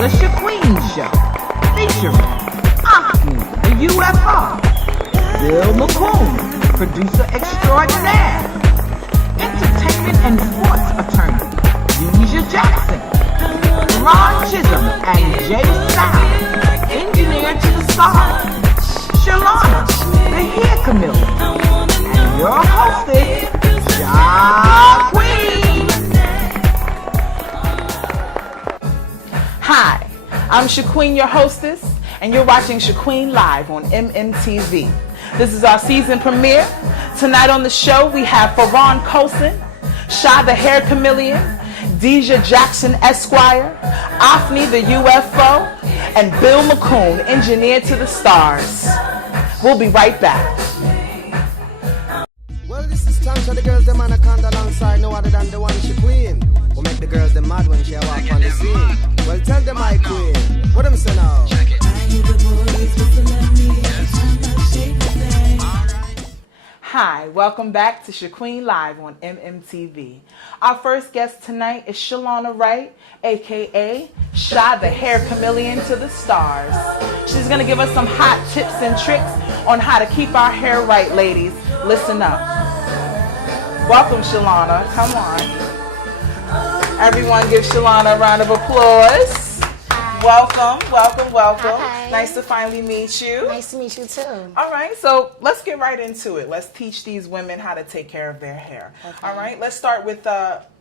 The ShaQuene Show, featuring Ofnie, the UFO, Bill McCune, producer extraordinaire, entertainment and sports attorney, Desha Jackson, Firan Chislom and Jay Style, engineer to the stars, Shalawna, the hair chameleon, and your hostess, ShaQuene. Hi, I'm ShaQuene, your hostess, and you're watching ShaQuene Live on MMTV. This is our season premiere. Tonight on the show, we have Firan Chislom, Sha the Hair Chameleon, Desha Jackson Esquire, Ofnie the UFO, and Bill McCune, engineer to the stars. We'll be right back. Well, this is time for the girls, them anaconda alongside no other than the one ShaQuene, who make the girls them mad when she walk on the scene. Well, tell them my queen, what them say now? Hi, welcome back to ShaQuene Live on MMTV. Our first guest tonight is Shalawna Wright, aka Sha the Hair Chameleon to the stars. She's gonna give us some hot tips and tricks on how to keep our hair right, ladies. Listen up. Welcome, Shalawna. Come on. Everyone give Shalawna a round of applause. Welcome. Hi. Nice to finally meet you. Nice to meet you too. All right, so let's get right into it. Let's teach these women how to take care of their hair. Okay. All right, let's start with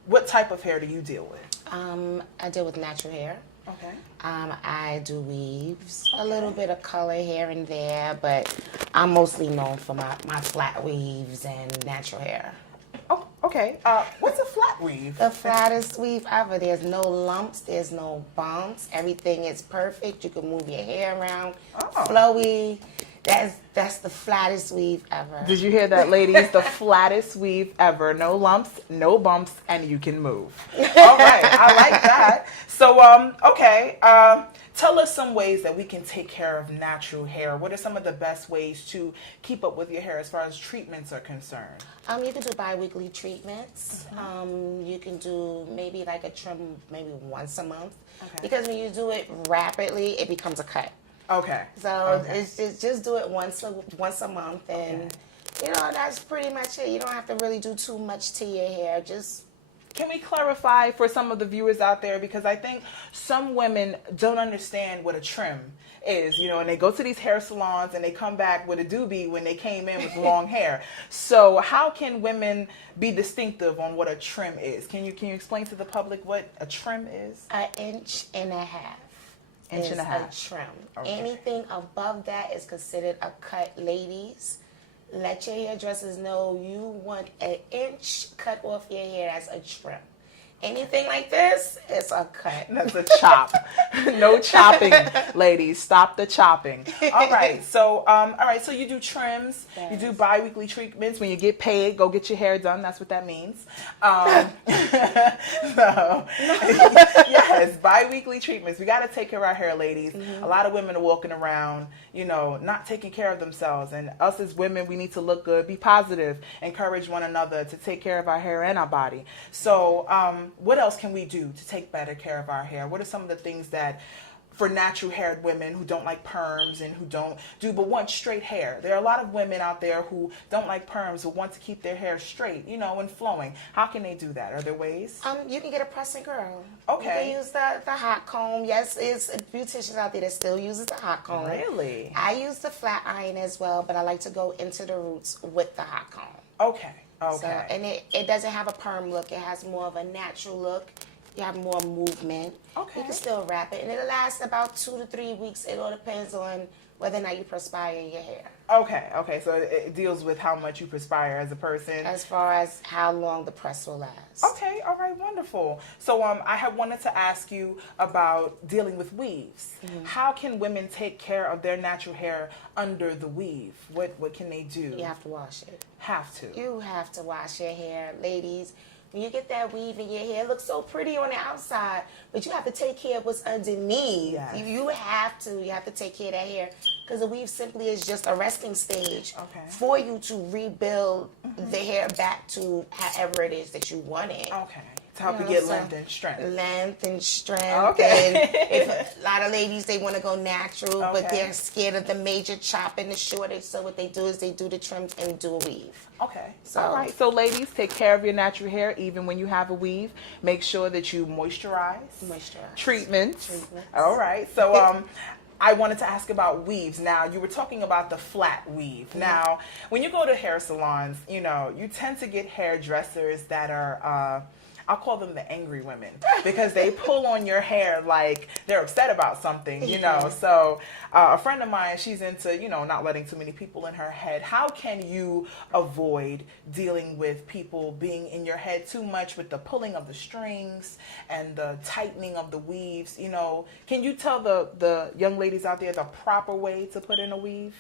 what type of hair do you deal with? I deal with natural hair. Okay. I do weaves, a little bit of color here and there, but I'm mostly known for my flat weaves and natural hair. Oh, okay. What's a flat weave? The flattest weave ever. There's no lumps, there's no bumps. Everything is perfect. You can move your hair around, flowy. That's the flattest weave ever. Did you hear that, ladies? The flattest weave ever. No lumps, no bumps, and you can move. All right, I like that. So, tell us some ways that we can take care of natural hair. What are some of the best ways to keep up with your hair as far as treatments are concerned? You can do bi-weekly treatments. You can do maybe like a trim maybe once a month. Okay. Because when you do it rapidly, it becomes a cut. Okay. So it's just do it once a month, and that's pretty much it. You don't have to really do too much to your hair. Just can we clarify for some of the viewers out there, because I think some women don't understand what a trim is, and they go to these hair salons and they come back with a doobie when they came in with long hair. So how can women be distinctive on what a trim is? Can you explain to the public what a trim is? an inch and a half. Inch and a half. A trim. Okay. Anything above that is considered a cut, ladies. Let your hairdressers know you want an inch cut off your hair as a trim. Anything like this, it's a cut. That's a chop. No chopping, ladies. Stop the chopping. All right. So, So you do trims. Yes. You do bi-weekly treatments. When you get paid, go get your hair done. That's what that means. Yes, bi-weekly treatments. We got to take care of our hair, ladies. A lot of women are walking around, not taking care of themselves. And us as women, we need to look good, be positive, encourage one another to take care of our hair and our body. So, what else can we do to take better care of our hair? What are some of the things that, for natural haired women who don't like perms and who don't do but want straight hair? There are a lot of women out there who don't like perms but want to keep their hair straight, and flowing. How can they do that? Are there ways? You can get a pressing curl. Okay. You can use the hot comb. Yes, it's beauticians out there that still uses the hot comb. Really? I use the flat iron as well, but I like to go into the roots with the hot comb. Okay. So, and it doesn't have a perm look. It has more of a natural look. You have more movement. Okay. You can still wrap it, and it'll last about 2 to 3 weeks. It all depends on whether or not you perspire in your hair. Okay. So it deals with how much you perspire as a person. As far as how long the press will last. Okay, all right, wonderful. So I have wanted to ask you about dealing with weaves. How can women take care of their natural hair under the weave? What can they do? You have to wash it. Have to. You have to wash your hair, ladies. When you get that weave in your hair, it looks so pretty on the outside, but you have to take care of what's underneath. Yes. You have to take care of that hair, because the weave simply is just a resting stage for you to rebuild the hair back to however it is that you want it. Okay. To help you get length and strength. Length and strength. Okay. And if a lot of ladies, they want to go natural, but Okay. they're scared of the major chop and the shortage. So what they do is they do the trims and do a weave. Okay. So- All right. So ladies, take care of your natural hair even when you have a weave. Make sure that you moisturize. Treatments. All right. So I wanted to ask about weaves. Now, you were talking about the flat weave. Now, when you go to hair salons, you know, you tend to get hairdressers that are I'll call them the angry women, because they pull on your hair like they're upset about something, you know. So a friend of mine, she's into, you know, not letting too many people in her head. How can you avoid dealing with people being in your head too much with the pulling of the strings and the tightening of the weaves? You know, can you tell the young ladies out there the proper way to put in a weave?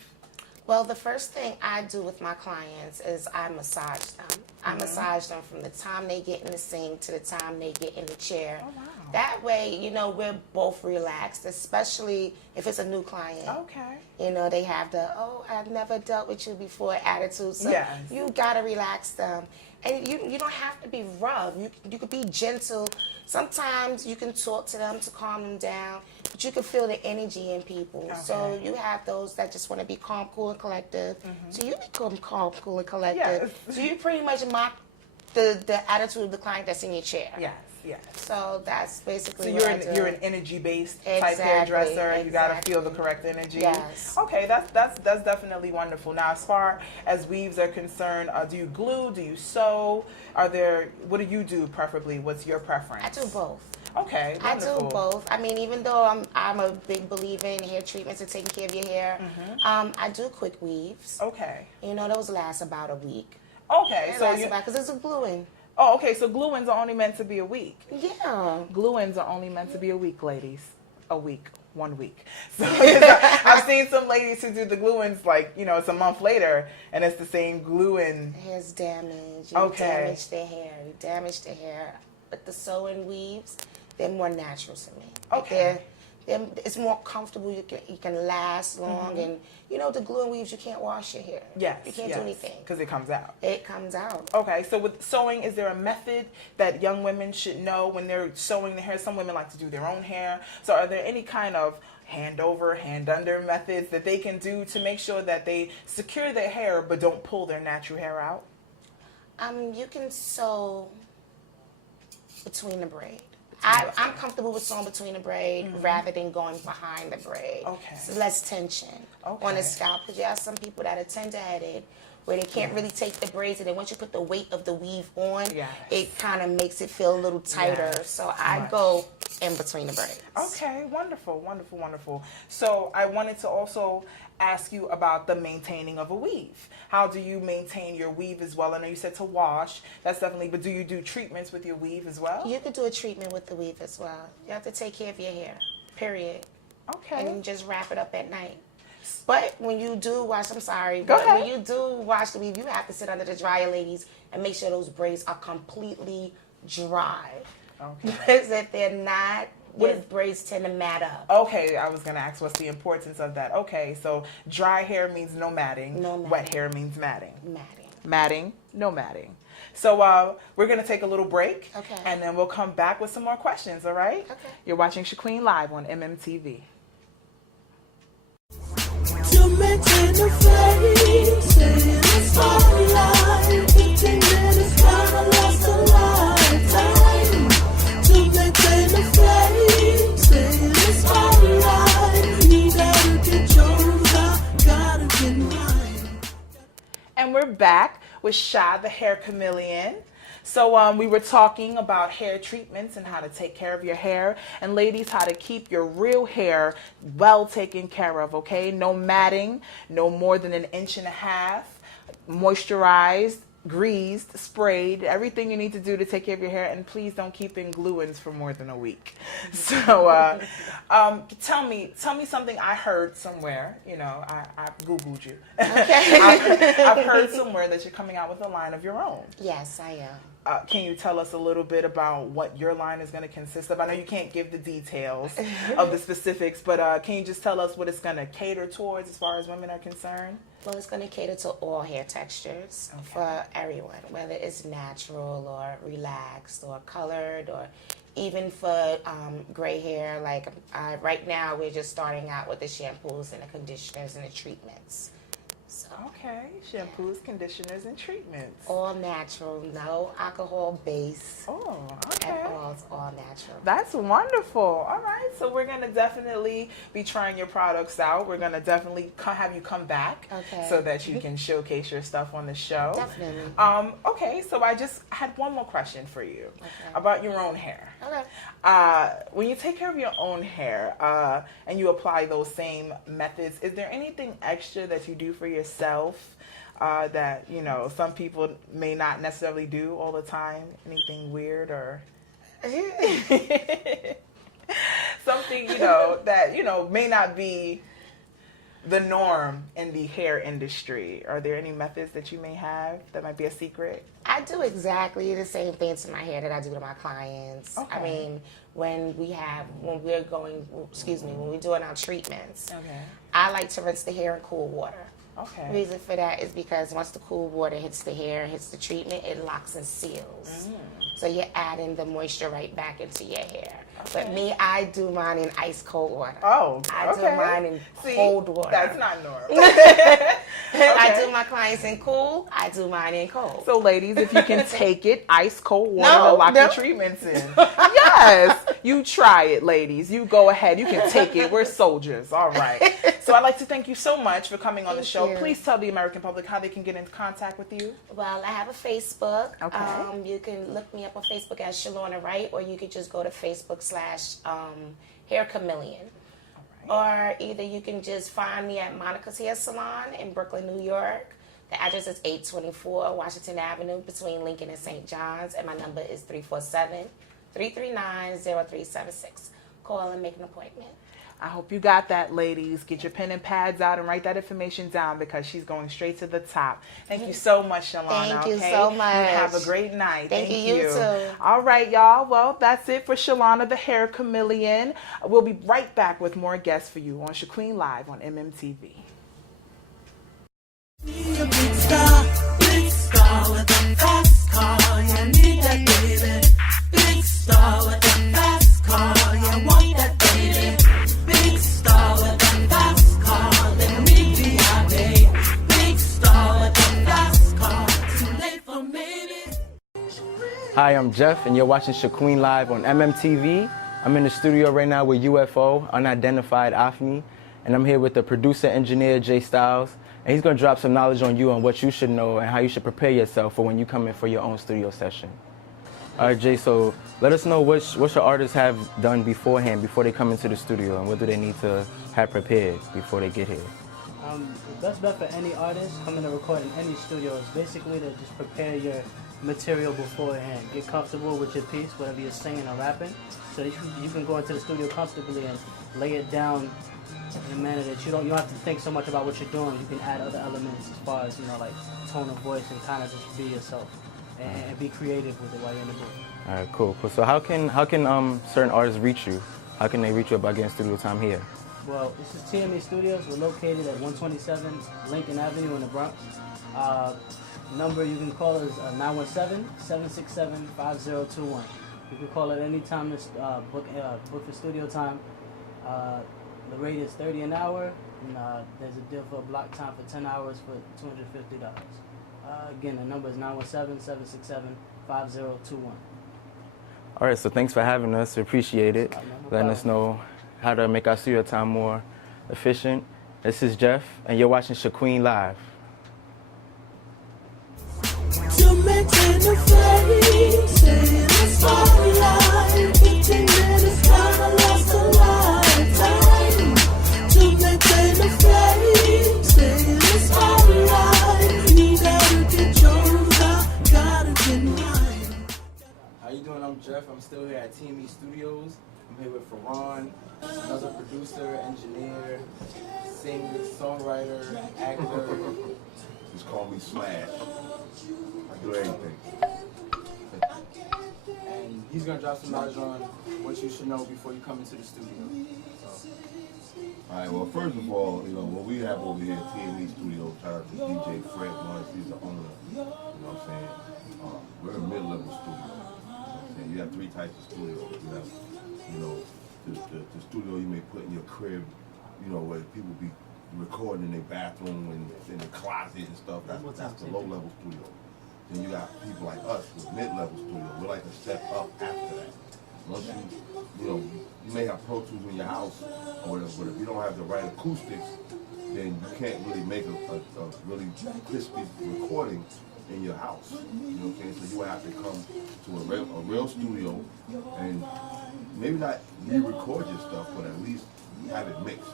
Well, the first thing I do with my clients is I massage them. I massage them from the time they get in the sink to the time they get in the chair. Oh, wow. That way, you know, we're both relaxed, especially if it's a new client. Okay. You know, they have the, oh, I've never dealt with you before attitude. So Yes. you got to relax them. And you don't have to be rough. You could be gentle. Sometimes you can talk to them to calm them down, but you can feel the energy in people. Okay. So you have those that just want to be calm, cool, and collective. So you become calm, cool, and collective. Yes. So you pretty much mock the attitude of the client that's in your chair. Yes. Yes. So that's So basically what I do. you're an energy-based type Exactly, hairdresser, and you got to exactly. feel the correct energy. Yes. Okay, that's definitely wonderful. Now, as far as weaves are concerned, do you glue? Do you sew? What do you do preferably? What's your preference? I do both. Okay, I wonderful. do both. I mean, even though I'm a big believer in hair treatments and taking care of your hair, I do quick weaves. Okay. You know, those last about a week. Okay, They so last about, because it's a glue-in. oh, okay, so glue-ins are only meant to be a week. Yeah. Glue-ins are only meant to be a week, ladies. A week. 1 week. So I've seen some ladies who do the glue-ins like, you know, it's a month later and it's the same glue-in. Hair's damaged. You Okay. damage the hair. You damage the hair. But the sew-in weaves, they're more natural to me. Like Okay. it's more comfortable. You can last long. And, you know, the glue-in weaves, you can't wash your hair. Yes. You can't do anything. Because it comes out. It comes out. Okay, so with sewing, is there a method that young women should know when they're sewing their hair? Some women like to do their own hair. So are there any kind of hand over, hand under methods that they can do to make sure that they secure their hair but don't pull their natural hair out? You can sew between the braid. I'm comfortable with sewing between the braid rather than going behind the braid. Okay. It's less tension on Okay. the scalp, because you have some people that are tender-headed where they can't really take the braids, and then once you put the weight of the weave on, Yes. it kind of makes it feel a little tighter. Yes. So I Much. go in between the braids. Okay, wonderful, wonderful, wonderful. So I wanted to also ask you about the maintaining of a weave. How do you maintain your weave as well? I know you said to wash, that's definitely, but do you do treatments with your weave as well? You could do a treatment with the weave as well. You have to take care of your hair, period. Okay. And just wrap it up at night. But when you do wash, I'm sorry, Go but ahead. when you do wash the weave, you have to sit under the dryer, ladies, and make sure those braids are completely dry. Okay. Because if they're not, your braids tend to mat up. Okay, I was going to ask what's the importance of that. Okay, so dry hair means no matting. No matting. Wet hair means matting. Matting. Matting, no matting. So we're going to take a little break. Okay. And then we'll come back with some more questions, all right? Okay. You're watching ShaQuene Live on MMTV. To maintain the flame, stay in the spotlight. 15 minutes gonna last a lifetime. To maintain the flame, stay in the spotlight. You gotta get yours, I gotta get mine. And we're back with Sha, the hair chameleon. So we were talking about hair treatments and how to take care of your hair. And ladies, how to keep your real hair well taken care of, okay? No matting, no more than 1.5 inches, moisturized, greased, sprayed, everything you need to do to take care of your hair. And please don't keep in glue-ins for more than a week. So tell me something I heard somewhere. You know, I Googled you. Okay. I've heard somewhere that you're coming out with a line of your own. Yes, I am. Can you tell us a little bit about what your line is going to consist of? I know you can't give the details of the specifics, but can you just tell us what it's going to cater towards as far as women are concerned? Well, it's going to cater to all hair textures for everyone, whether it's natural or relaxed or colored, or even for gray hair. Like right now, we're just starting out with the shampoos and the conditioners and the treatments. So, Okay, shampoos, conditioners, and treatments. all natural, no alcohol base. Oh, okay. At all, it's all natural. That's wonderful. All right, so we're going to definitely be trying your products out. We're going to definitely have you come back so that you can showcase your stuff on the show. Definitely. Okay, so I just had one more question for you about your own hair. Okay. When you take care of your own hair and you apply those same methods, is there anything extra that you do for yourself that, you know, some people may not necessarily do all the time? Anything weird or something, you know, that, you know, may not be the norm in the hair industry? Are there any methods that you may have that might be a secret? I do exactly the same thing to my hair that I do to my clients. Okay. I mean, when we're doing our treatments, I like to rinse the hair in cool water. Okay. The reason for that is because once the cool water hits the hair, hits the treatment, it locks and seals. So you're adding the moisture right back into your hair. But me, I do mine in ice cold water. Oh, I do mine in cold water. That's not normal. I do my clients in cool. I do mine in cold. So, ladies, if you can take it, ice cold water to lock your treatments in. Yes, you try it, ladies. You go ahead. You can take it. We're soldiers. All right. So I'd like to thank you so much for coming on the show. you. Please tell the American public how they can get in contact with you. Well, I have a Facebook. Okay. You can look me up on Facebook as Shalawna Wright, or you could just go to Facebook/Hair Chameleon. Or either you can just find me at Monica's Hair Salon in Brooklyn, New York. The address is 824 Washington Avenue between Lincoln and St. John's, and my number is 347-339-0376. Call and make an appointment. I hope you got that, ladies. Get your pen and pads out and write that information down because she's going straight to the top. Thank you so much, Shalawna. Thank you so much. You have a great night. Thank you. You too. All right, y'all. Well, that's it for Shalawna, the Hair Chameleon. We'll be right back with more guests for you on ShaQuene Live on MMTV. Be a big star with a fast car. You need that baby. Big star with a fast car. You want that baby. Big star with a fast car. Let me be your baby. Big star with a fast car. Too late for maybe. Hi, I'm Jeff, and you're watching ShaQuene Live on MMTV. I'm in the studio right now with UFO, Unidentified Ofnie, and I'm here with the producer engineer, Jay Styles, and he's going to drop some knowledge on you on what you should know and how you should prepare yourself for when you come in for your own studio session. All right, Jay, so let us know what your artists have done beforehand, before they come into the studio, and what do they need to have prepared before they get here? The best bet for any artist coming to record in any studio is basically to just prepare your material beforehand. Get comfortable with your piece, whatever you're singing or rapping, so that you can go into the studio comfortably and lay it down in a manner that you don't have to think so much about what you're doing. You can add other elements as far as, you know, like tone of voice, and kind of just be yourself and be creative with it while you're in the booth. All right, cool. So how can certain artists reach you? How can they reach you about getting studio time here? Well, this is TME Studios. We're located at 127 Lincoln Avenue in the Bronx. Number you can call is 917-767-5021. You can call at any time to book for studio time. The rate is $30 an hour, and there's a deal for a block time for 10 hours for $250. Again, the number is 917-767-5021. All right, so thanks for having us. We appreciate it. Letting us know how to make our studio time more efficient. This is Jeff, and you're watching ShaQuene Live. To maintain the flame, stay in the spotlight. 15 minutes, kinda lost a lifetime. To maintain the flame, stay in the spotlight. You gotta get yours, I gotta get mine. How you doing? I'm Jeff. I'm still here at TME Studios. I'm here with Firan, another producer, engineer, singer, songwriter, actor. Just call me Slash. I do everything. And he's gonna drop some knowledge on what you should know before you come into the studio. So. All right, well, first of all, you know, what we have over here at TME Studios, shout out to DJ Fred Lawrence, he's the owner, you know what I'm saying? We're a mid-level studio, you know what I'm saying? You have three types of studios. You have, you know, the studio you may put in your crib, you know, where people be recording in their bathroom and in the closet and stuff. That's the low-level studio. Then you got people like us with mid-level studio. We're like a step up after that. Once you know, you may have Pro Tools in your house or whatever, but if you don't have the right acoustics, then you can't really make a really crispy recording in your house. You know what I'm saying? So you would have to come to a real studio and maybe not re-record your stuff, but at least have it mixed.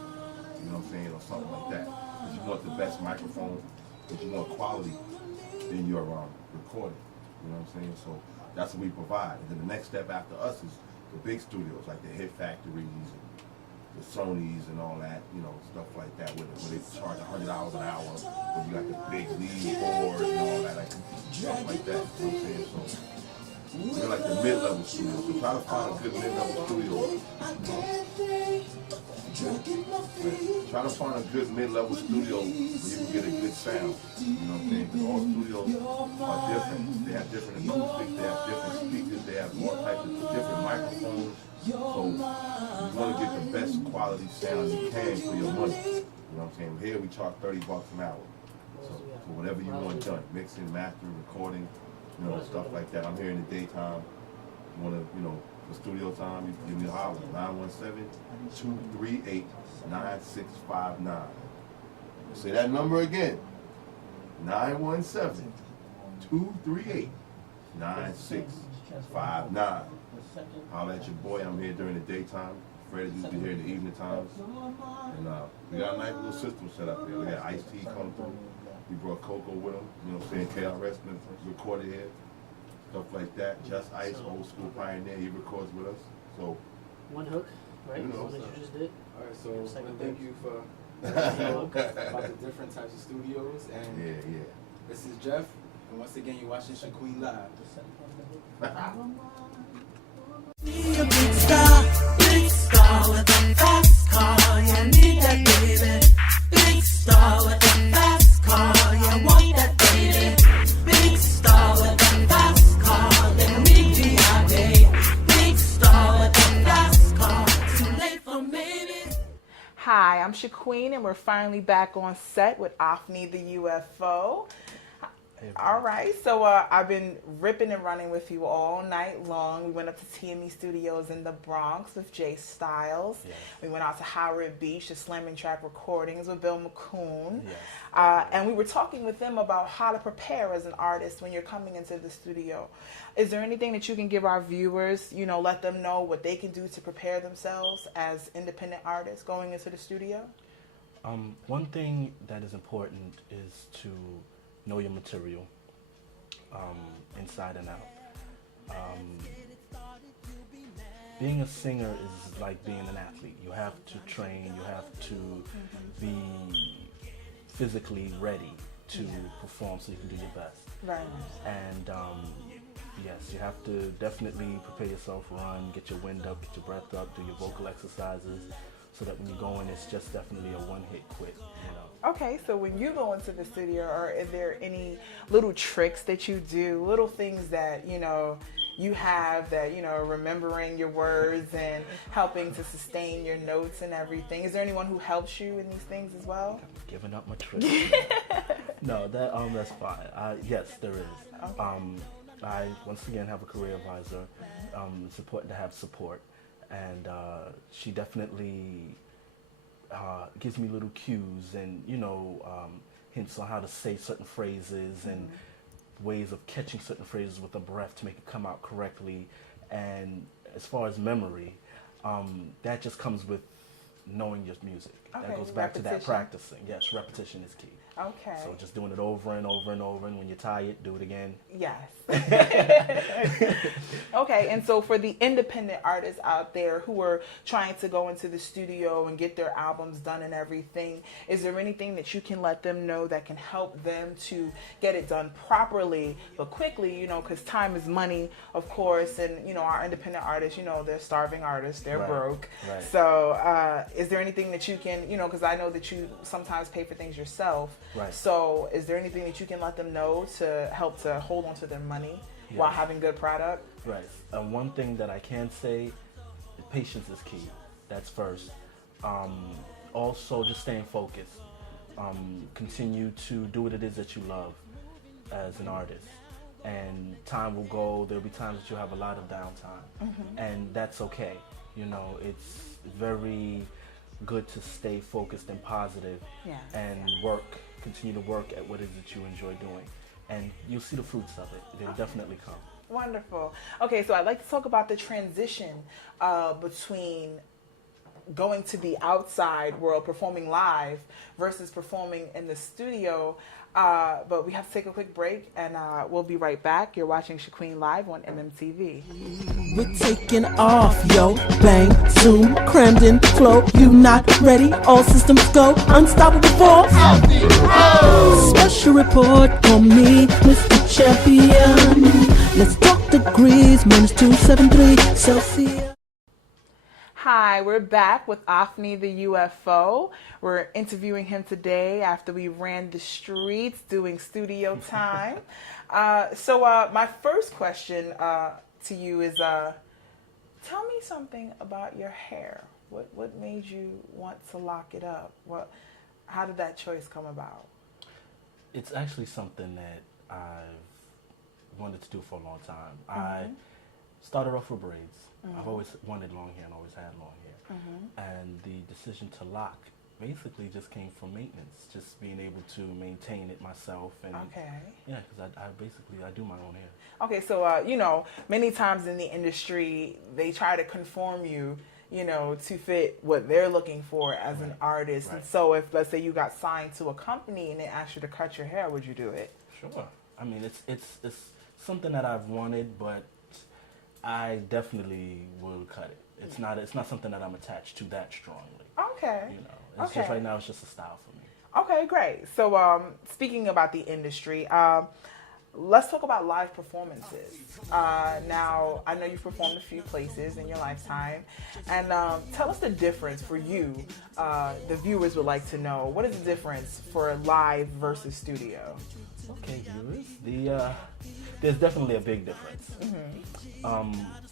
You know what I'm saying? Or something like that. Because you want the best microphone, because you want quality in your recording. You know what I'm saying? So that's what we provide. And then the next step after us is the big studios, like the Hit Factories and the Sonys and all that, you know, stuff like that, where they charge $100 an hour, where you got the big lead board and all that, like, stuff like that. You know what I'm saying? So we're like the mid-level studio. So try to find a good mid-level studio. Try to find a good mid-level studio where you can get a good sound. You know what I'm saying? Because all studios are different. They have different acoustics, they have different speakers, they have all types of different microphones. So you want to get the best quality sound you can for your money. You know what I'm saying? Here we charge $30 an hour. So for whatever you want done, mixing, mastering, recording, you know, stuff like that. I'm here in the daytime. Want to, you know, for studio time, you can give me a holler. 917-238-9659. Say that number again. 917-238-9659. Holler at your boy. I'm here during the daytime. Fred used to be here in the evening times. And we got a nice little system set up here. We got Ice T come through. He brought Coco with him. You know what I'm saying? KRS recorded here. Stuff like that. Just Ice, old school pioneer. He records with us. So one hook, right? You know, That's what you just did. All right, so thank you for about the different types of studios. And yeah. this is Jeff, and once again, you're watching ShaQuene Live. Be a big star with a fast car. You need that baby. Big star with a fast car. You want that baby. Big star with a fast car. Let me be your day. Big star with a fast car. Too late for maybe. Hi, I'm ShaQuene, and we're finally back on set with Ofnie the UFO. All right, so I've been ripping and running with you all night long. We went up to TME Studios in the Bronx with Jay Styles. Yes. We went out to Howard Beach to Slamming Track Recordings with Bill McCune. Yes. And we were talking with them about how to prepare as an artist when you're coming into the studio. Is there anything that you can give our viewers, you know, let them know what they can do to prepare themselves as independent artists going into the studio? One thing that is important is to know your material, inside and out. Being a singer is like being an athlete. You have to train, you have to be physically ready to perform so you can do your best. Right. And yes, you have to definitely prepare yourself, run, get your wind up, get your breath up, do your vocal exercises, so that when you go in, it's just definitely a one-hit quit, you know. Okay, so when you go into the studio, are there any little tricks that you do, little things that, you know, you have that, you know, remembering your words and helping to sustain your notes and everything? Is there anyone who helps you in these things as well? I'm giving up my tricks. No, that's fine. Yes, there is. Okay. I, once again, have a career advisor. It's important to have support. And she definitely gives me little cues and, you know, hints on how to say certain phrases and ways of catching certain phrases with the breath to make it come out correctly. And as far as memory, that just comes with knowing your music. Okay, that goes back to that practicing. Yes, repetition is key. Okay. So just doing it over and over and over, and when you're tired, do it again. Yes. Okay, and so for the independent artists out there who are trying to go into the studio and get their albums done and everything, is there anything that you can let them know that can help them to get it done properly but quickly, you know, because time is money, of course, and, you know, our independent artists, you know, they're starving artists, they're broke. Right. So is there anything that you can And, you know, because I know that you sometimes pay for things yourself. Right. So is there anything that you can let them know to help to hold on to their money while having good product? Right. One thing that I can say, patience is key. That's first. Also, just staying focused. Continue to do what it is that you love as an artist. And time will go. There'll be times that you'll have a lot of downtime. And that's okay. You know, it's very good to stay focused and positive and continue to work at what it is that you enjoy doing. And you'll see the fruits of it. They'll definitely come. Wonderful. Okay, so I'd like to talk about the transition between going to the outside world, performing live, versus performing in the studio. But we have to take a quick break, and we'll be right back. You're watching ShaQuene Live on MMTV. We're taking off, yo. Bang, zoom, crammed in flow. You not ready? All systems go. Unstoppable force. Special report on me, Mr. Champion. Let's talk degrees, -273 Celsius. Hi, we're back with Ofnie the UFO. We're interviewing him today after we ran the streets doing studio time. So my first question to you is, tell me something about your hair. What made you want to lock it up? How did that choice come about? It's actually something that I've wanted to do for a long time. I started off with braids. I've always wanted long hair and always had long hair. And the decision to lock basically just came from maintenance, just being able to maintain it myself. And yeah, because I do my own hair. Okay, so you know, many times in the industry, they try to conform you, you know, to fit what they're looking for as an artist. And so if, let's say, you got signed to a company and they asked you to cut your hair, would you do it? Sure. I mean, it's something that I've wanted, but I definitely will cut it. It's not something that I'm attached to that strongly. Okay. You know, it's just right now it's just a style for me. Okay, great. So speaking about the industry, let's talk about live performances. Now, I know you've performed a few places in your lifetime, and tell us the difference for you. The viewers would like to know, what is the difference for live versus studio? Okay, viewers, there's definitely a big difference.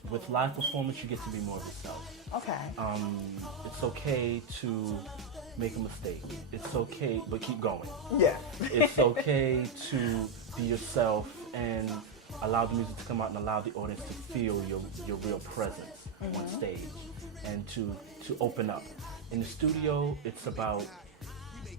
With live performance, you get to be more of yourself. Okay. It's okay to make a mistake. It's okay, but keep going. Yeah. It's okay to be yourself and allow the music to come out and allow the audience to feel your real presence on stage and to open up. In the studio, it's about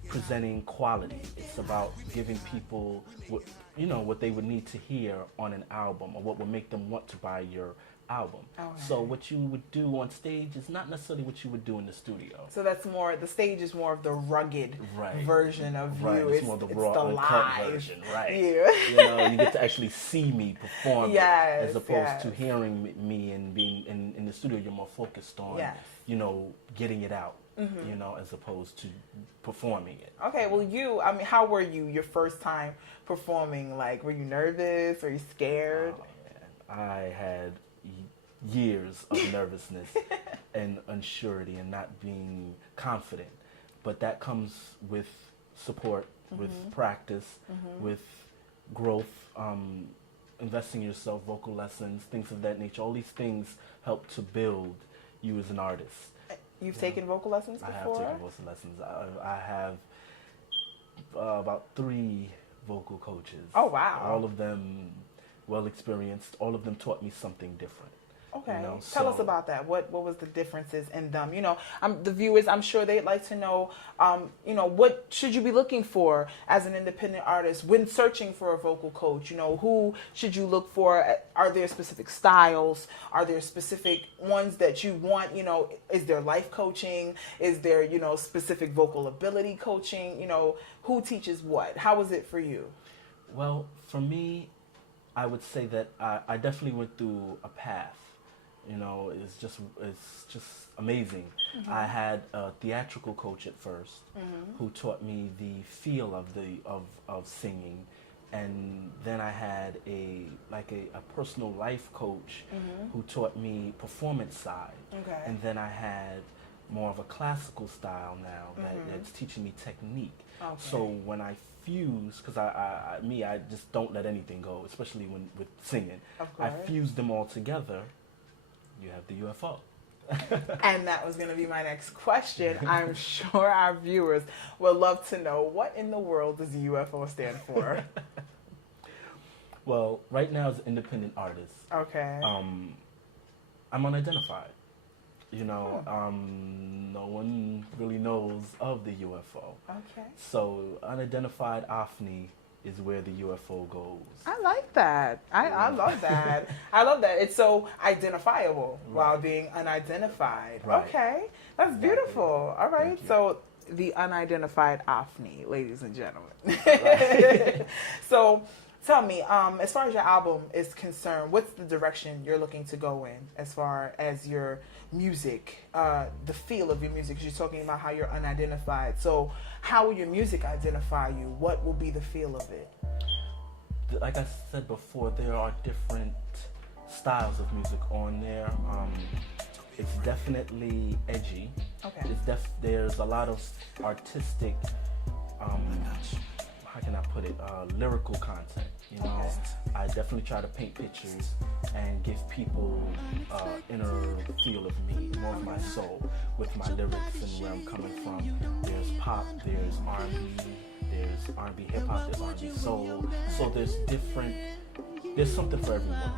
presenting quality. It's about giving people what they would need to hear on an album, or what would make them want to buy your album. So what you would do on stage is not necessarily what you would do in the studio. So that's more, the stage is more of the rugged version of you. It's more the raw, the uncut version, Yeah. You know, you get to actually see me perform it, as opposed to hearing me and being in the studio. You're more focused on, you know, getting it out. You know, as opposed to performing it. Okay, well, I mean, how were you your first time performing? Like, were you nervous? Were you scared? Oh, man. I had years of nervousness and unsurety and not being confident. But that comes with support, with practice, with growth, investing in yourself, vocal lessons, things of that nature. All these things help to build you as an artist. You've taken vocal lessons before? I have taken vocal lessons. I have about 3 vocal coaches. Oh, wow. All of them well experienced. All of them taught me something different. Okay. You know, tell us about that. What was the differences in them? You know, the viewers, I'm sure they'd like to know, you know, what should you be looking for as an independent artist when searching for a vocal coach? You know, who should you look for? Are there specific styles? Are there specific ones that you want? You know, is there life coaching? Is there, you know, specific vocal ability coaching? You know, who teaches what? How was it for you? Well, for me, I would say that I definitely went through a path. You know, it's just amazing. I had a theatrical coach at first who taught me the feel of singing, and then I had a personal life coach who taught me performance side, and then I had more of a classical style now that's teaching me technique. Okay. So when I fuse, because I just don't let anything go, especially when with singing. Of I course. fuse them all together. You have the UFO. And that was going to be my next question. I'm sure our viewers would love to know, what in the world does UFO stand for? Well, right now as an independent artist, Okay. I'm unidentified. You know, no one really knows of the UFO. Okay. So unidentified Ofnie is where the UFO goes. I like that. I love that. I love that. It's so identifiable while being unidentified. Right. Okay. That's beautiful. All right. Thank you. So the unidentified Ofnie, ladies and gentlemen. Right. So tell me, as far as your album is concerned, what's the direction you're looking to go in as far as your music, the feel of your music? 'Cause you're talking about how you're unidentified. So how will your music identify you? What will be the feel of it? Like I said before, there are different styles of music on there. It's definitely edgy. Okay. There's a lot of artistic, how can I put it, lyrical content. You know, Okay. I definitely try to paint pictures and give people inner feel of me, more of my soul, with my lyrics and where I'm coming from. There's pop, there's R&B, there's R&B hip hop, there's R&B soul. So there's something for everyone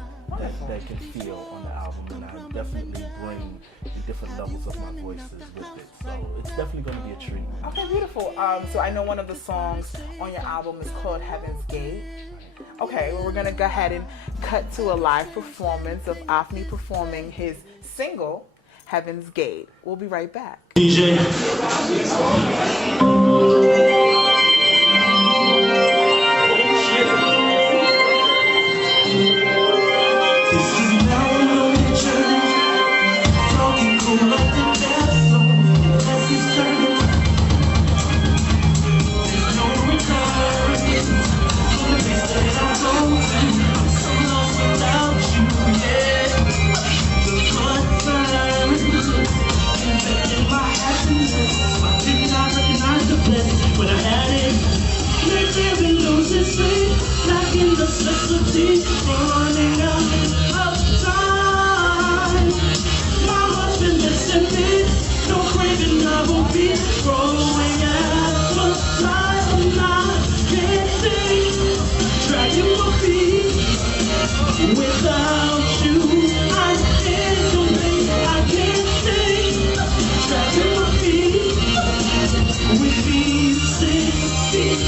that can feel on the album, and I definitely bring the different levels of my voices with it. So it's definitely going to be a treat. Okay, beautiful. So I know one of the songs on your album is called Heaven's Gate. Okay, well, we're going to go ahead and cut to a live performance of Ofnie performing his single, Heaven's Gate. We'll be right back. DJ. When I had it, maybe we lose it, sleep, lacking necessity, running out of time. My heart's been missing me, no craving I will be growing out of life. I'm not getting, dragging my feet without you. I can't complain, I can't sing, dragging my feet. With me, sleeping,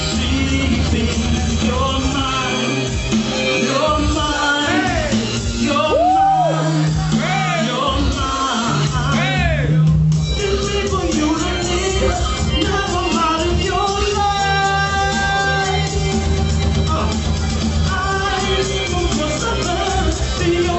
you're mine, you're mine, you're mine, you're mine. It's me for you to need, never out of your life. I will forever be your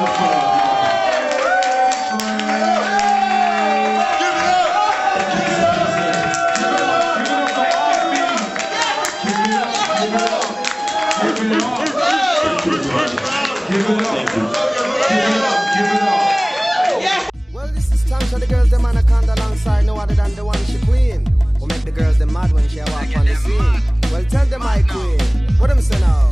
Well, this is time for the girls them anaconda alongside no other than the one ShaQuene, who make the girls them mad when she walk on the scene. Well, tell them my queen, what them say now?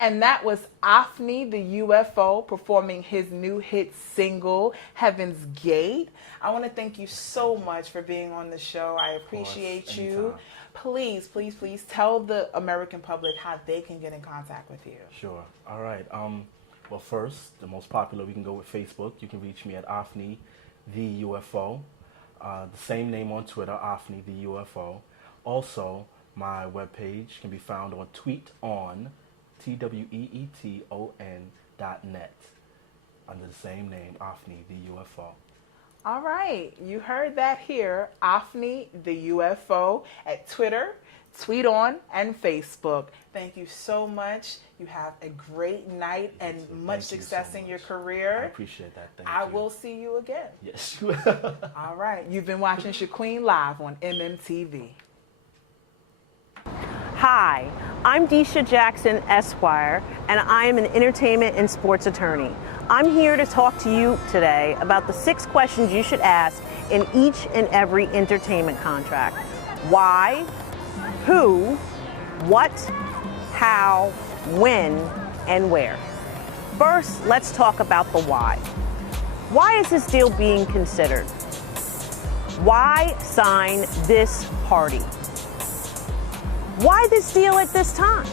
And that was Ofnie the UFO performing his new hit single, Heaven's Gate. I want to thank you so much for being on the show. I appreciate you. Anytime. Please, please, please tell the American public how they can get in contact with you. Sure. All right. Well, first, the most popular, we can go with Facebook. You can reach me at Ofnie the UFO. The same name on Twitter, Ofnie the UFO. Also, my webpage can be found on tweeton, TWEETON.net, under the same name, Ofnie the UFO. All right, you heard that here, Ofnie the UFO at Twitter, Tweeton, and Facebook. Thank you so much. You have a great night and much success in your career. I appreciate that. Thank you. I will see you again. Yes. All right, you've been watching ShaQuene live on MMTV. Hi, I'm Desha Jackson, Esquire, and I am an entertainment and sports attorney. I'm here to talk to you today about the 6 questions you should ask in each and every entertainment contract. Why, who, what, how, when, and where. First, let's talk about the why. Why is this deal being considered? Why sign this party? Why this deal at this time?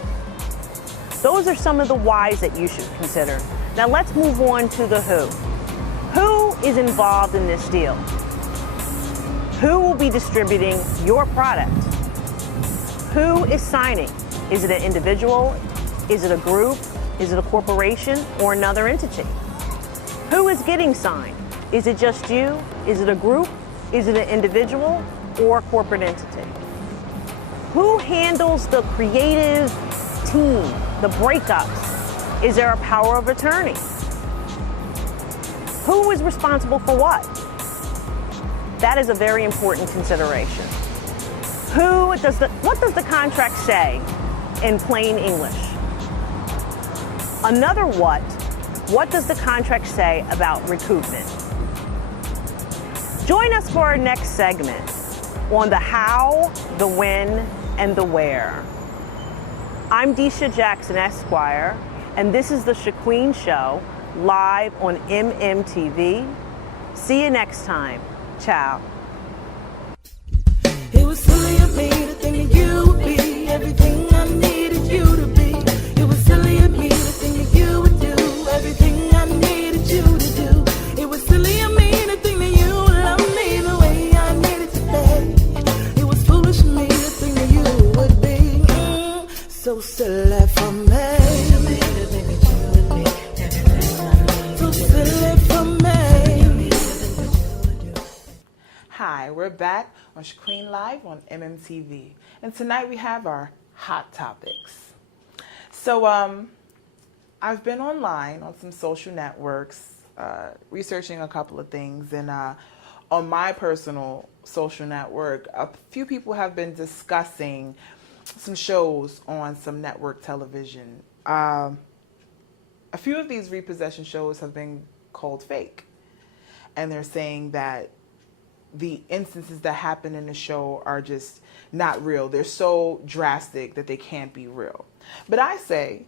Those are some of the whys that you should consider. Now let's move on to the who. Who is involved in this deal? Who will be distributing your product? Who is signing? Is it an individual? Is it a group? Is it a corporation or another entity? Who is getting signed? Is it just you? Is it a group? Is it an individual or a corporate entity? Who handles the creative team, the breakups? Is there a power of attorney? Who is responsible for what? That is a very important consideration. What does the contract say in plain English? Another what does the contract say about recoupment? Join us for our next segment on the how, the when, and the where. I'm Desha Jackson, Esquire, and this is the ShaQuene Show, live on MMTV. See you next time. Ciao. It was silly of me to think that you would be everything I needed you to be. It was silly of me to think that you would do everything I needed you to do. It was silly of me to think that you would love me the way I needed to be. It was foolish of me to think that you would be so silly for me. So silly for me. Hi, we're back on ShaQuene Live on MMTV. And tonight we have our hot topics. So I've been online on some social networks, researching a couple of things. And on my personal social network, a few people have been discussing some shows on some network television. A few of these repossession shows have been called fake. And they're saying that the instances that happen in the show are just not real. They're so drastic that they can't be real. But I say,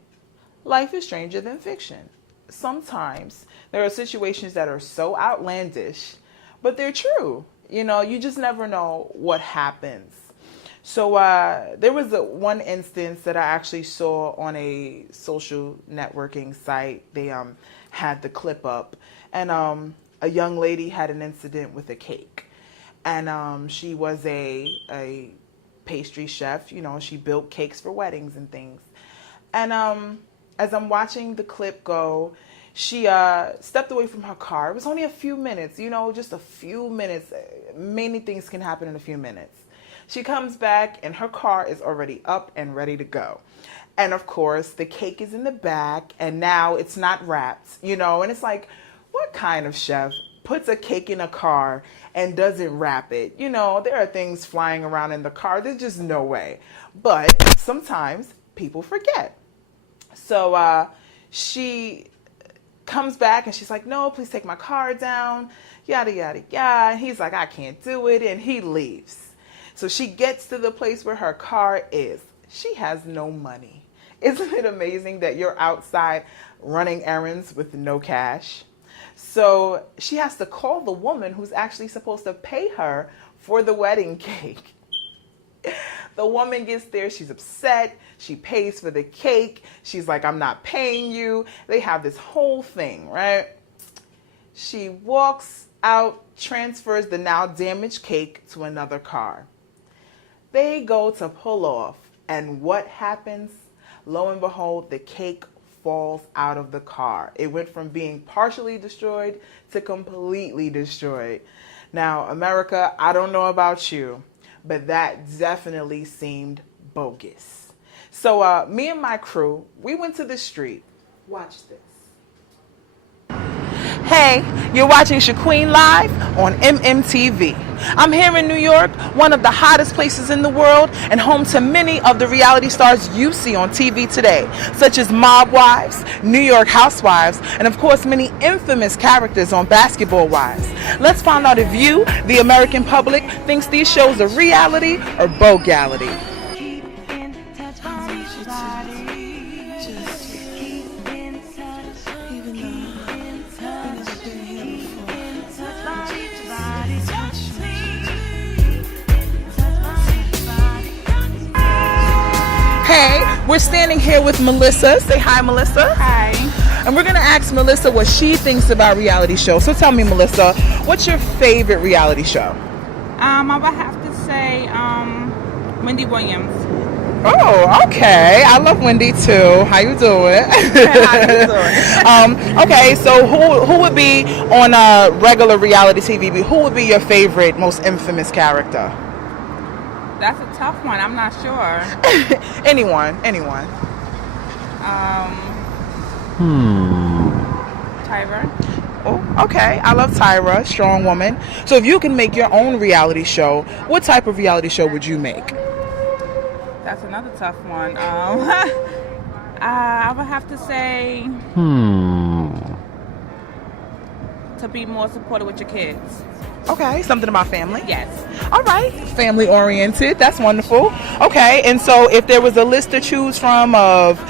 life is stranger than fiction. Sometimes there are situations that are so outlandish, but they're true. You know, you just never know what happens. So there was one instance that I actually saw on a social networking site. They had the clip up, and a young lady had an incident with a cake. And she was a pastry chef. You know, she built cakes for weddings and things. And as I'm watching the clip go, she stepped away from her car. It was only a few minutes, you know, just a few minutes. Many things can happen in a few minutes. She comes back and her car is already up and ready to go. And of course, the cake is in the back and now it's not wrapped, you know, and it's like, what kind of chef puts a cake in a car and doesn't wrap it? You know, there are things flying around in the car. There's just no way. But sometimes people forget. So she comes back and she's like, no, please take my car down, yada, yada, yada. And he's like, I can't do it. And he leaves. So she gets to the place where her car is. She has no money. Isn't it amazing that you're outside running errands with no cash? So she has to call the woman who's actually supposed to pay her for the wedding cake. The woman gets there, she's upset, she pays for the cake, she's like, I'm not paying you. They have this whole thing, right? She walks out, transfers the now damaged cake to another car. They go to pull off, and what happens? Lo and behold, the cake falls out of the car. It went from being partially destroyed to completely destroyed. Now, America, I don't know about you, but that definitely seemed bogus. So me and my crew, we went to the street. Watch this. Hey, you're watching ShaQuene live on MMTV. I'm here in New York, one of the hottest places in the world and home to many of the reality stars you see on TV today, such as Mob Wives, New York Housewives, and of course many infamous characters on Basketball Wives. Let's find out if you, the American public, thinks these shows are reality or bogality. Hey, we're standing here with Melissa. Say hi, Melissa. Hi. And we're going to ask Melissa what she thinks about reality shows. So tell me, Melissa, what's your favorite reality show? I would have to say Wendy Williams. Oh, okay. I love Wendy too. How you doing? How you doing? Okay, so who would be on a regular reality TV? Who would be your favorite, most infamous character? That's a tough one. I'm not sure. Anyone. Tyra. Oh, okay. I love Tyra, strong woman. So if you can make your own reality show, what type of reality show would you make? That's another tough one. I would have to say to be more supportive with your kids. Okay, something about family? Yes. All right, family oriented. That's wonderful. Okay, and so if there was a list to choose from of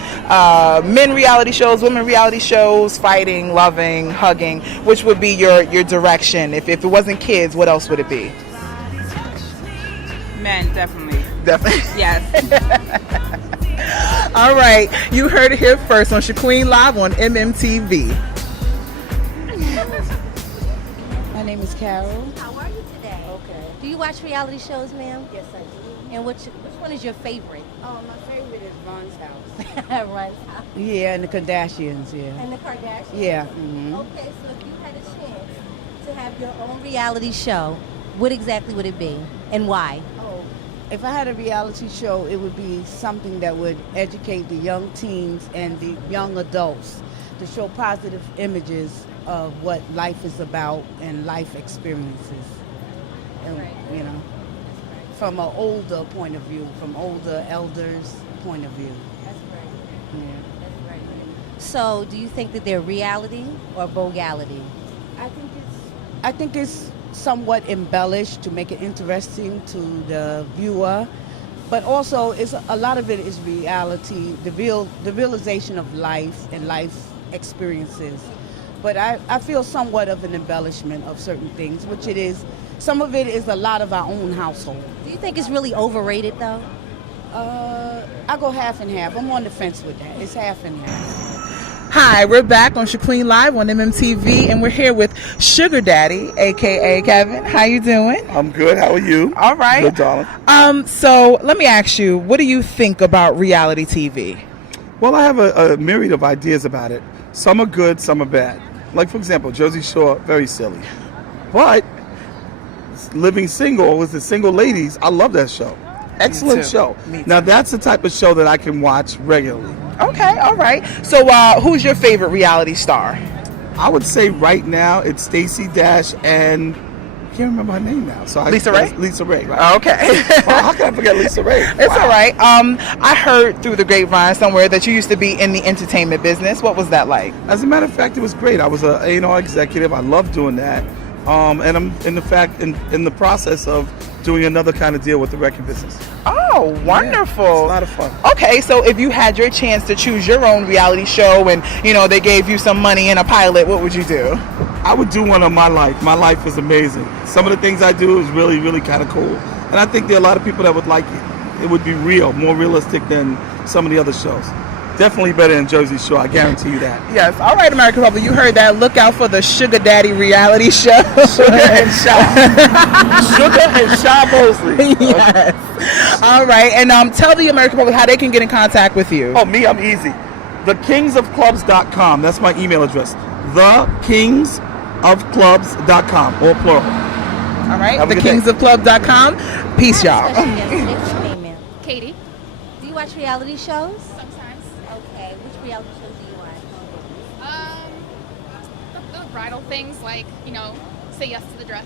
men reality shows, women reality shows, fighting, loving, hugging, which would be your direction? If it wasn't kids, what else would it be? Men, definitely. Definitely. Yes. All right, you heard it here first on ShaQuene Live on MMTV. My name is Carol. How are you today? Okay. Do you watch reality shows, ma'am? Yes, I do. And which one is your favorite? Oh, my favorite is Ron's house. Ron's house. Yeah, and the Kardashians, yeah. And the Kardashians? Yeah. Okay, so if you had a chance to have your own reality show, what exactly would it be and why? Oh, if I had a reality show, it would be something that would educate the young teens and the young adults to show positive images of what life is about and life experiences. And, right. You know, from an older point of view, from older elders' point of view. That's right. Yeah. That's right. So, do you think that they're reality or bogality? I think it's somewhat embellished to make it interesting to the viewer, but also it's a lot of it is reality, the realization of life and life experiences. But I feel somewhat of an embellishment of certain things, which it is. Some of it is a lot of our own household. Do you think it's really overrated, though? I go half and half. I'm on the fence with that. It's half and half. Hi, we're back on ShaQuene Live on MMTV, and we're here with Sugar Daddy, a.k.a. Kevin. How you doing? I'm good. How are you? All right. Good, darling. So let me ask you, what do you think about reality TV? Well, I have a myriad of ideas about it. Some are good, some are bad. Like, for example, Jersey Shore, very silly. But Living Single, was the Single Ladies. I love that show. Excellent too. show. Me too. Now that's the type of show that I can watch regularly. Okay, all right. So who's your favorite reality star? I would say right now it's Stacey Dash and I can't remember her name now. So Lisa Ray? Lisa Ray, right? Okay. Wow, how can I forget Lisa Ray? It's all right. I heard through the grapevine somewhere that you used to be in the entertainment business. What was that like? As a matter of fact, it was great. I was a A&R executive. I loved doing that. And I'm in the process of doing another kind of deal with the record business. Oh, wonderful. Yeah, it's a lot of fun. Okay, so if you had your chance to choose your own reality show and, they gave you some money and a pilot, what would you do? I would do one on my life. My life is amazing. Some of the things I do is really, really kind of cool. And I think there are a lot of people that would like it. It would be real, more realistic than some of the other shows. Definitely better than Jersey Shore, I guarantee you that. Yes. All right, American Public, you heard that. Look out for the Sugar Daddy reality show. Sugar and Sha. Sugar and Sha Mosley. Yes. All right, and tell the American Public how they can get in contact with you. Oh, me, I'm easy. TheKingsOfClubs.com. That's my email address. TheKingsOfClubs.com, all plural. All right, TheKingsOfClub.com. Peace, y'all. What's your name, ma'am? Katie. Do you watch reality shows? Sometimes. Okay, which reality shows do you watch? The bridal things like, say yes to the dress.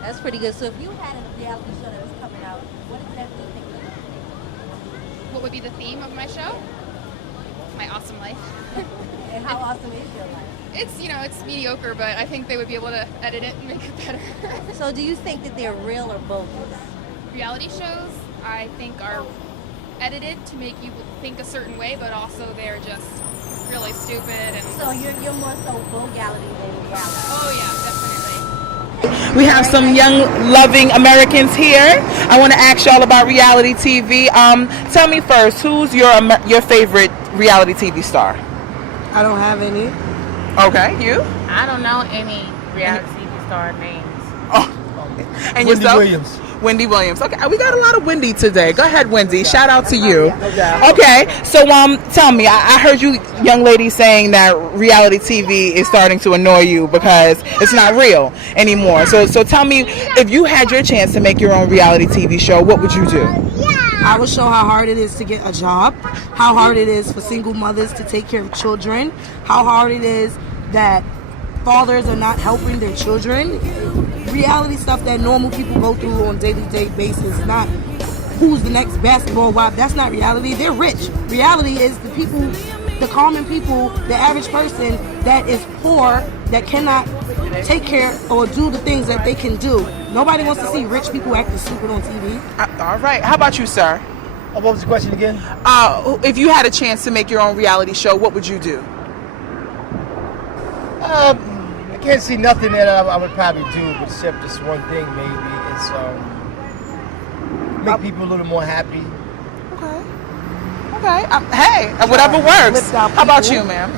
That's pretty good. So if you had a reality show that was coming out, what exactly do you think it would What would be the theme of my show? My awesome life. And how awesome is your life? It's mediocre, but I think they would be able to edit it and make it better. So do you think that they're real or bogus? Reality shows, I think, are edited to make you think a certain way, but also they're just really stupid. And So you're more so vogality than reality? Oh yeah, definitely. We have some young, loving Americans here. I want to ask y'all about reality TV. Tell me first, who's your favorite reality TV star? I don't have any. Okay, you? I don't know any reality TV star names. Oh, and Wendy yourself? Williams. Wendy Williams. Okay, we got a lot of Wendy today. Go ahead, Wendy. Shout out to you. doubt. Okay, so tell me. I heard you young ladies saying that reality TV is starting to annoy you because it's not real anymore. So tell me, if you had your chance to make your own reality TV show, what would you do? I will show how hard it is to get a job, how hard it is for single mothers to take care of children, how hard it is that fathers are not helping their children. Reality stuff that normal people go through on a day-to-day basis, not who's the next basketball wife. That's not reality. They're rich. Reality is the people, the common people, the average person that is poor, that cannot take care or do the things that they can do. Nobody wants to see rich people acting stupid on TV. All right. How about you, sir? What was the question again? If you had a chance to make your own reality show, what would you do? I can't see nothing that I would probably do except this one thing maybe. It's make people a little more happy. Okay. Hey, whatever works. How about you, ma'am?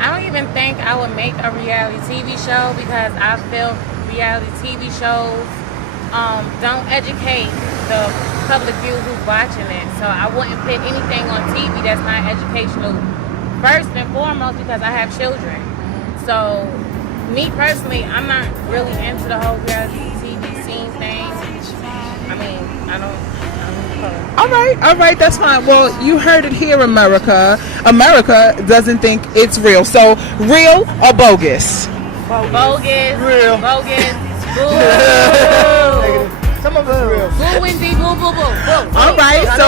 I don't even think I would make a reality TV show because I feel reality TV shows don't educate the public view who's watching it. So I wouldn't put anything on TV that's not educational first and foremost because I have children. So me personally, I'm not really into the whole reality TV scene thing. I mean, I don't. All right, that's fine. Well, you heard it here, America. America doesn't think it's real. So, real or bogus? Bogus. Real. Bogus. Boo. Some of it's real. Boo, Wendy. Boo, boo, boo. Boo. All right, so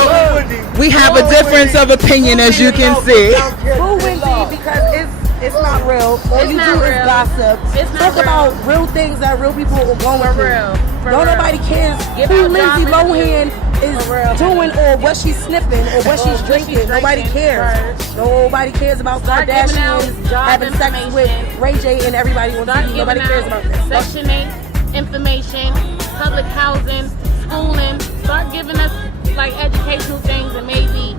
we have a difference of opinion, as you can see. Boo Wendy because it's not real. All you do is gossip. Talk about real things that real people are going through. Don't nobody cares who Lindsay Lohan is doing or what she's sniffing or what she's drinking. Nobody cares. Nobody cares about Kardashians having sex with Ray J and everybody on TV. Nobody cares about that. Section 8 information, public housing, schooling. Start giving us like educational things and maybe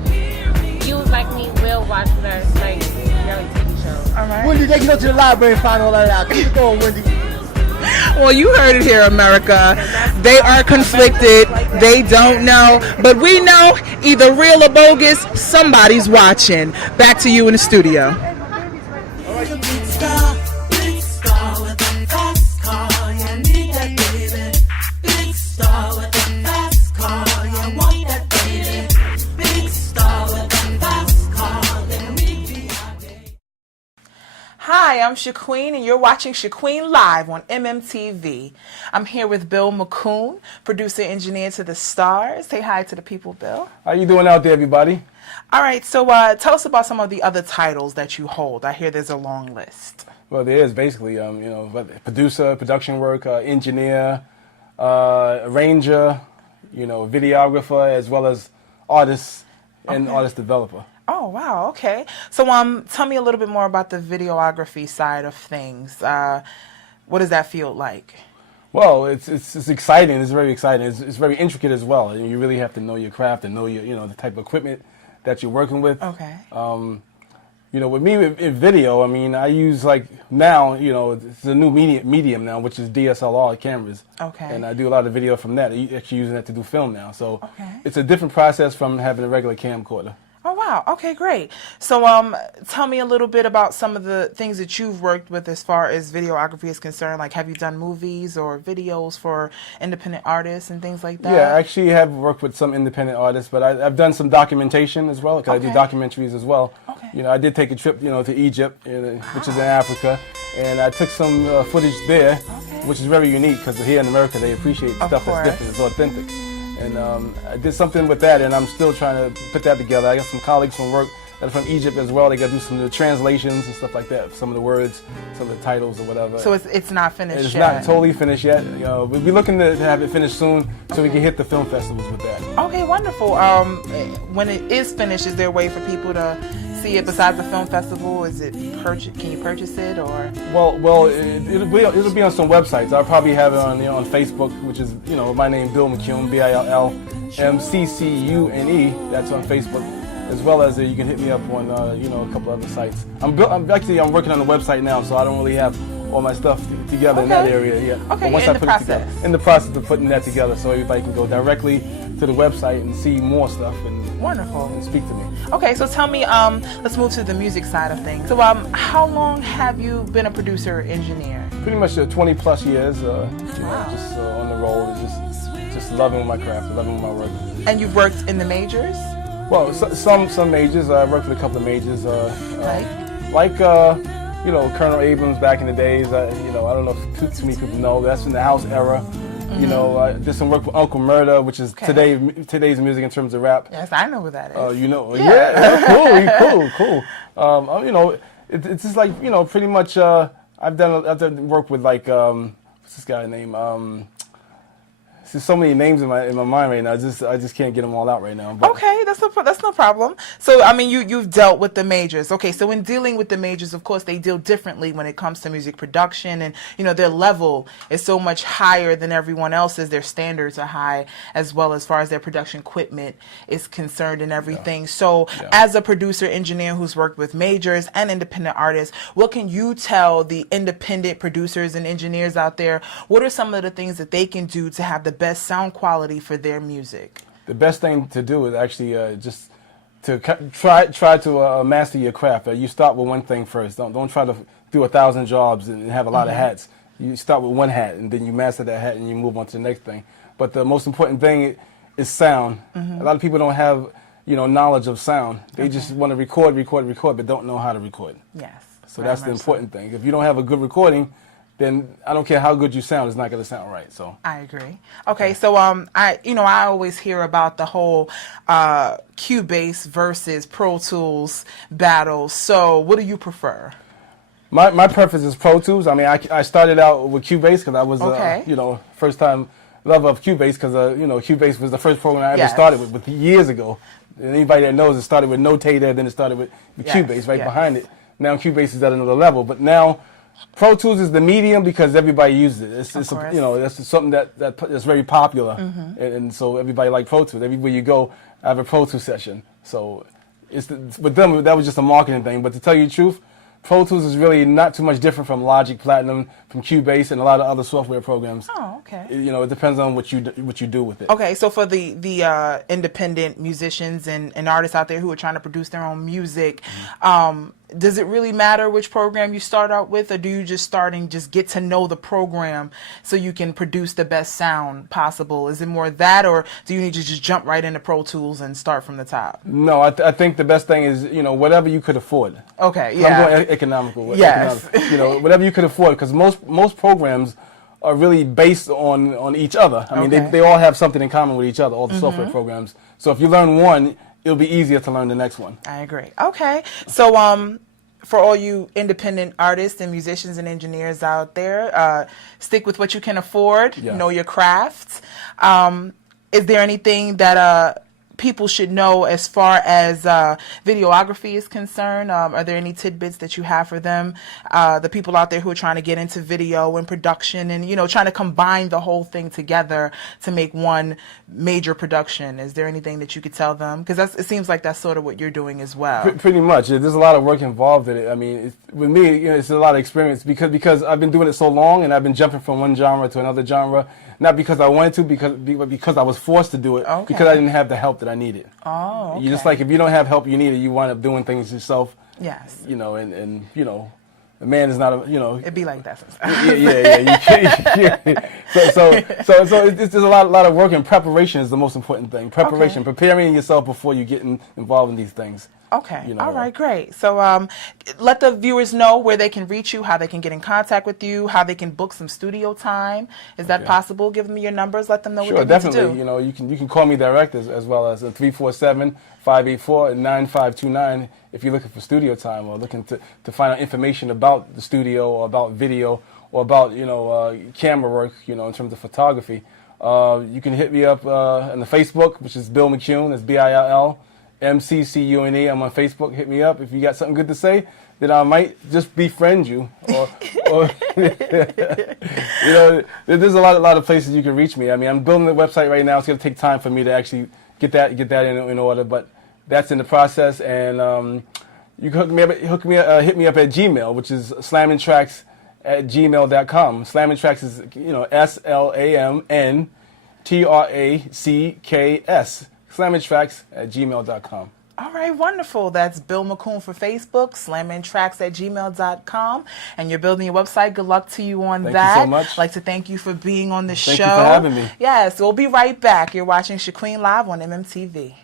you like me will watch those like reality TV shows. All right. Wendy, they can go to the library and find all that out. Keep it going, Wendy. Well, you heard it here, America. They are conflicted. They don't know. But we know either real or bogus, somebody's watching. Back to you in the studio. Big star with a fast car. Hi, I'm ShaQuene, and you're watching ShaQuene Live on MMTV. I'm here with Bill McCune, producer engineer to the stars. Say hi to the people, Bill. How you doing out there, everybody? All right, so tell us about some of the other titles that you hold. I hear there's a long list. Well, there is basically, producer, production work, engineer, arranger, videographer, as well as artist and artist developer. Oh, wow, okay. So tell me a little bit more about the videography side of things. What does that feel like? Well, it's exciting. It's very exciting. It's very intricate as well. You really have to know your craft and know your the type of equipment that you're working with. Okay. With me in video, I mean, I use now, it's a new medium now, which is DSLR cameras. Okay. And I do a lot of video from that. I'm actually using that to do film now. So it's a different process from having a regular camcorder. Oh, wow. Okay, great. So tell me a little bit about some of the things that you've worked with as far as videography is concerned. Like, have you done movies or videos for independent artists and things like that? Yeah, I actually have worked with some independent artists, but I've done some documentation as well, because I do documentaries as well. Okay. I did take a trip, to Egypt, which is in Africa, and I took some footage there, which is very unique, because here in America they appreciate stuff that's different, it's authentic. And I did something with that, and I'm still trying to put that together. I got some colleagues from work that are from Egypt as well. They got to do some of the translations and stuff like that, some of the words, some of the titles or whatever. So it's not finished yet? It's not totally finished yet. We'll be looking to have it finished soon so we can hit the film festivals with that. Okay, wonderful. When it is finished, is there a way for people to see it besides the film festival? Is it can you purchase it or? Well, it'll be on some websites. I'll probably have it on Facebook, which is my name, Bill McCune, BILLMCCUNE. That's on Facebook, as well as you can hit me up on a couple other sites. I'm working on the website now, so I don't really have all my stuff together in that area yet. Okay, but once in I the put process. it together, in the process of putting that together, so everybody can go directly to the website and see more stuff and wonderful and speak to me. Okay, so tell me, let's move to the music side of things. So how long have you been a producer engineer? Pretty much 20 plus years. Just on the road, just loving my craft, loving my work. And you've worked in the majors? Well, some majors. I worked with a couple of majors. Like Colonel Abrams back in the days. I don't know if too many people know. That's in the house era. I did some work with Uncle Murda, which is today's music in terms of rap. Yes, I know who that is. Yeah. Cool. It's just like pretty much. I've done work with what's this guy's name? There's so many names in my mind right now. I just can't get them all out right now. But okay, that's no problem. So I mean, you've dealt with the majors. Okay, so in dealing with the majors, of course, they deal differently when it comes to music production, and their level is so much higher than everyone else's. Their standards are high, as well as far as their production equipment is concerned and everything. So as a producer engineer who's worked with majors and independent artists, what can you tell the independent producers and engineers out there? What are some of the things that they can do to have the best sound quality for their music? The best thing to do is actually just to try to master your craft. You start with one thing first. Don't try to do 1,000 jobs and have a lot of hats. You start with one hat, and then you master that hat, and you move on to the next thing. But the most important thing is sound. A lot of people don't have knowledge of sound. They just want to record, but don't know how to record. Yes. So that's the important thing. If you don't have a good recording, then I don't care how good you sound, it's not going to sound right. So I agree. Okay, so I always hear about the whole Cubase versus Pro Tools battle. So what do you prefer? My preference is Pro Tools. I mean, I started out with Cubase because I was first time lover of Cubase because Cubase was the first program I ever started with years ago. And anybody that knows, it started with Notator, then it started with Cubase behind it. Now Cubase is at another level, but now Pro Tools is the medium because everybody uses it. It's that's something that's very popular, and so everybody likes Pro Tools. Everywhere you go, I have a Pro Tools session. So with them, that was just a marketing thing. But to tell you the truth, Pro Tools is really not too much different from Logic, Platinum, from Cubase, and a lot of other software programs. Oh, okay. It depends on what you do with it. Okay, so for the independent musicians and artists out there who are trying to produce their own music, does it really matter which program you start out with, or do you just get to know the program so you can produce the best sound possible? Is it more that, or do you need to just jump right into Pro Tools and start from the top? No, I think the best thing is, whatever you could afford. Okay, yeah. I'm going economical. Yes. Whatever you could afford, because most programs are really based on each other. I mean, they all have something in common with each other, all the software programs. So if you learn one, it'll be easier to learn the next one. I agree. Okay. So for all you independent artists and musicians and engineers out there, stick with what you can afford, know your craft. Is there anything that people should know as far as videography is concerned? Are there any tidbits that you have for them, the people out there who are trying to get into video and production and, trying to combine the whole thing together to make one major production? Is there anything that you could tell them? Because it seems like that's sort of what you're doing as well. Pretty much. There's a lot of work involved in it. I mean, with me, it's a lot of experience because I've been doing it so long and I've been jumping from one genre to another genre. Not because I wanted to, because I was forced to do it, because I didn't have the help that I needed. Oh, okay. You just like, if you don't have help you needed, you wind up doing things yourself. Yes. And a man is not It'd be like that sometimes. So it's a lot of work, and preparation is the most important thing. Preparation, preparing yourself before you get involved in these things. Okay. All right, great. So let the viewers know where they can reach you, how they can get in contact with you, how they can book some studio time. Is that possible? Give them your numbers. Let them know what they need to do. You can call me direct as well as 347-584-9529 if you're looking for studio time or looking to find out information about the studio or about video or about camera work, in terms of photography. You can hit me up on the Facebook, which is Bill McCune. That's BILLMCCUNE. I'm on Facebook. Hit me up if you got something good to say. Then I might just befriend you, or there's a lot of places you can reach me. I mean, I'm building the website right now. It's going to take time for me to actually get that in order, but that's in the process. And you can hit me up at Gmail, which is slammingtracks@gmail.com. Slamming Tracks is SLAMNTRACKS. slammingtracks@gmail.com. All right, wonderful. That's Bill McCune for Facebook, slammingtracks@gmail.com. And you're building your website. Good luck to you on that. Thank you so much. I'd like to thank you for being on the show. Thank you for having me. Yes, we'll be right back. You're watching ShaQuene Live on MMTV.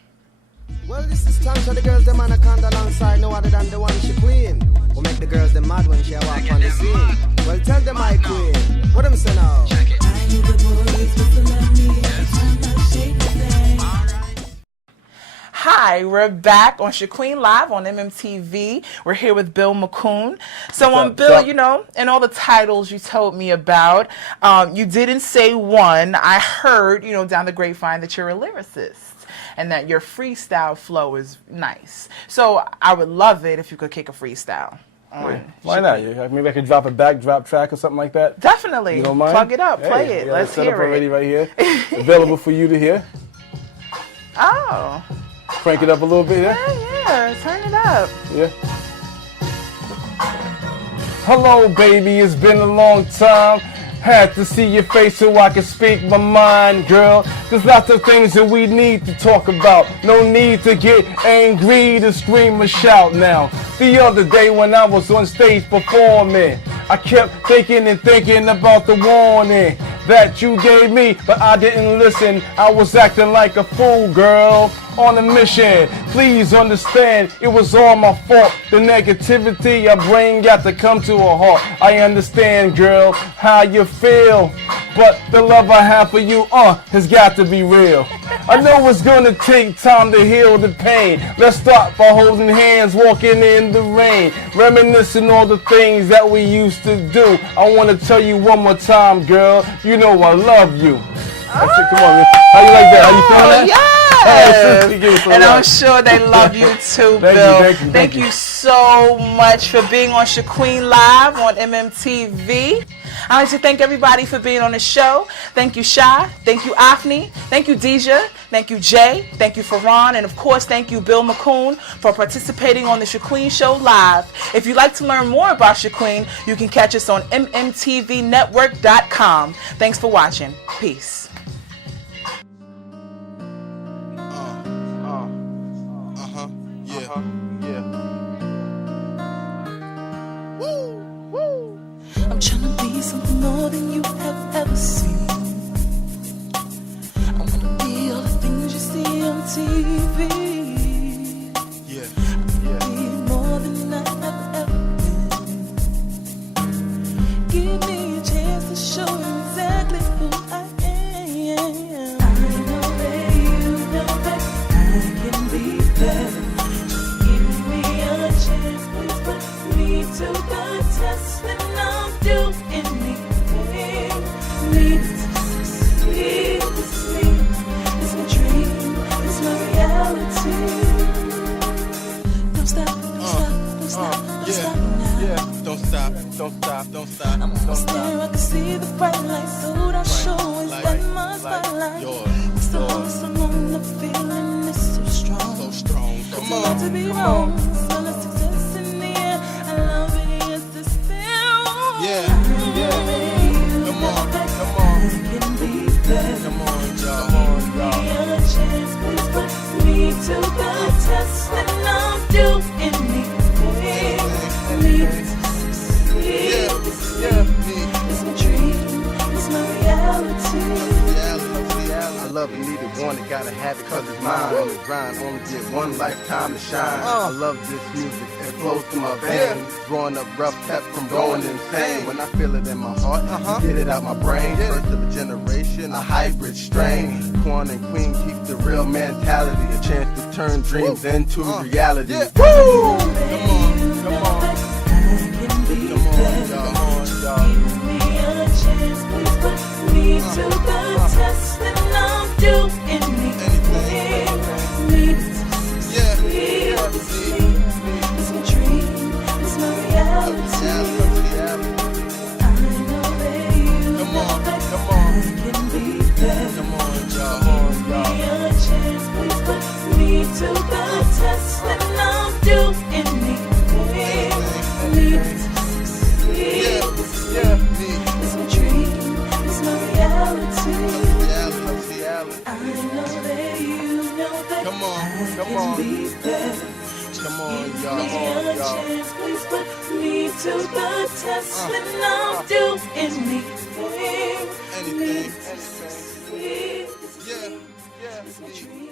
Well, this is time for the girls, them anaconda alongside no other than the one ShaQuene, who make the girls them mad when she walk on the scene. Well, tell them my queen, what them say now? Hi, we're back on ShaQuene Live on MMTV. We're here with Bill McCune. So, Bill, and all the titles you told me about, you didn't say one. I heard, down the grapevine that you're a lyricist and that your freestyle flow is nice. So I would love it if you could kick a freestyle. Why not? Maybe I could drop a backdrop track or something like that. Definitely. You don't mind? Plug it up. Play it. Let's hear it. Set up already right here. Available for you to hear. Oh. Crank it up a little bit, Yeah, turn it up. Yeah. Hello, baby, it's been a long time. Had to see your face so I can speak my mind, girl. There's lots of things that we need to talk about. No need to get angry, to scream or shout now. The other day when I was on stage performing, I kept thinking about the warning that you gave me, but I didn't listen. I was acting like a fool, girl, on a mission. Please understand, it was all my fault. The negativity your brain got to come to a halt. I understand, girl, how you feel, but the love I have for you, has got to be real. I know it's gonna take time to heal the pain. Let's start by holding hands, walking in the rain, reminiscing all the things that we used to do. I wanna tell you one more time, girl, you know I love you. That's it, come on, man. How you like that? How you feeling that? Yes. And I'm sure they love you too, Bill. Thank you so much for being on ShaQuene Live on MMTV. I'd like to thank everybody for being on the show. Thank you, Sha. Thank you, Ofnie. Thank you, Desha. Thank you, Jay. Thank you, Firan. And of course, thank you, Bill McCune, for participating on the ShaQuene Show Live. If you'd like to learn more about ShaQuene, you can catch us on mmtvnetwork.com. Thanks for watching. Peace. Don't stop, don't stop, don't stop, I'm don't almost there, I can see the bright lights. So that show is that my spotlight. It's the most alone, the feeling is so strong. So strong, come on, not to be wrong. Smell of success in the air. I love it, yes, this feel. Come on, come on. Come on, y'all. Give me a chance, please put me to the test. And I'll do anything. It's my dream, it's my reality. I love it, need it, want it, gotta have it, cause it's mine. On the grind, only get one lifetime to shine. I love this music, it flows through my veins. Growing up rough, kept from going insane. When I feel it in my heart, get it out my brain. First of a generation, a hybrid strain. Quan and Queen keep the real mentality. A chance to turn dreams into reality. Woo! Come on, come on. Give me a chance, please put me to the test, and I'll do anything. It's my dream, it's my reality. I know that you know that I can be there. Come on, y'all. Give me a chance, please put me to the test, and I'll do anything. It's my dream, it's my reality. I know that you know that come on, I can be there. Come on, y'all. Give me a chance, please put me to the test, and I'll do anything. Anything. It's my dream.